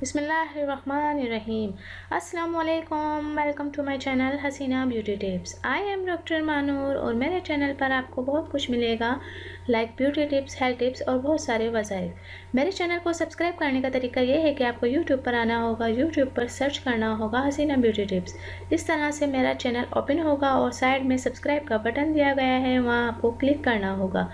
बिस्मिल्लाहिर्रहमानिर्रहीम। अस्सलामुअलैकुम, welcome to my channel Haseena beauty tips. I am doctor Manoor और मेरे चैनल पर आपको बहुत कुछ मिलेगा, like beauty tips, health tips और बहुत सारे वसाइल। मेरे चैनल को सब्सक्राइब करने का तरीका ये है कि आपको यूट्यूब पर आना होगा, यूट्यूब पर सर्च करना होगा हसीना ब्यूटी टिप्स। इस तरह से मेरा चैनल ओपन होगा और साइड में सब्सक्राइब का बटन दिया गया है, वहाँ आपको क्लिक करना होगा।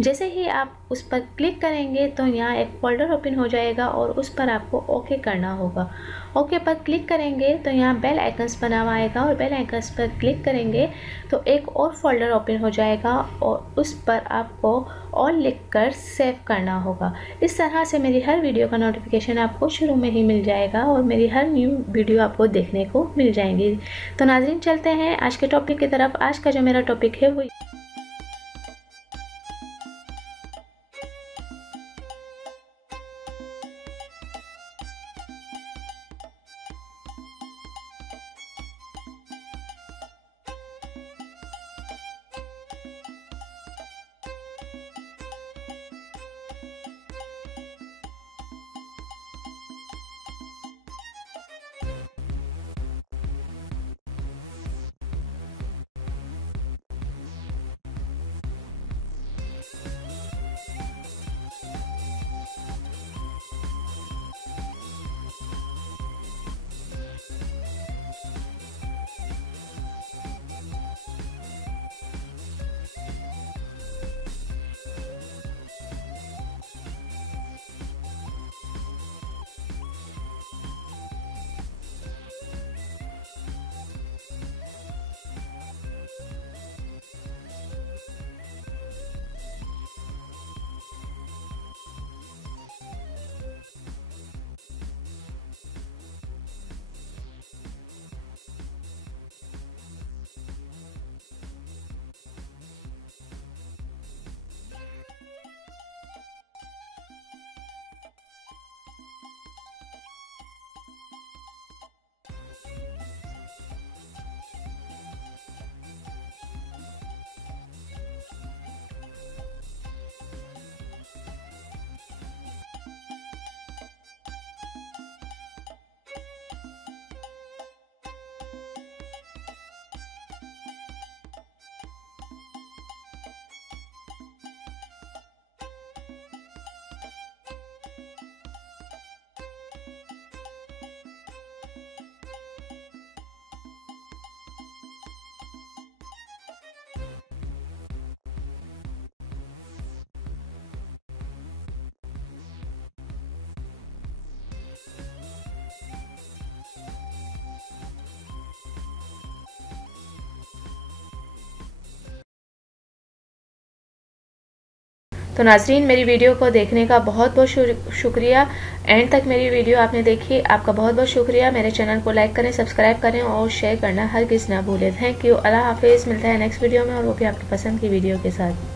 जैसे ही आप उस पर क्लिक करेंगे तो यहाँ एक फोल्डर ओपन हो जाएगा और उस पर आपको ओके करना होगा। ओके पर क्लिक करेंगे तो यहाँ बेल आइकन्स बना हुआ आएगा और बेल आइकन्स पर क्लिक करेंगे तो एक और फोल्डर ओपन हो जाएगा और उस पर आपको ऑल लिखकर सेव करना होगा। इस तरह से मेरी हर वीडियो का नोटिफिकेशन आपको शुरू में ही मिल जाएगा और मेरी हर न्यू वीडियो आपको देखने को मिल जाएंगी। तो नाज़रीन, चलते हैं आज के टॉपिक की तरफ। आज का जो मेरा टॉपिक है वो तो नाज़रीन, मेरी वीडियो को देखने का बहुत बहुत शुक्रिया। एंड तक मेरी वीडियो आपने देखी, आपका बहुत बहुत शुक्रिया। मेरे चैनल को लाइक करें, सब्सक्राइब करें और शेयर करना हरगिज़ ना भूलें। Thank you. अल्लाह हाफिज़। मिलता है नेक्स्ट वीडियो में और वो भी आपकी पसंद की वीडियो के साथ।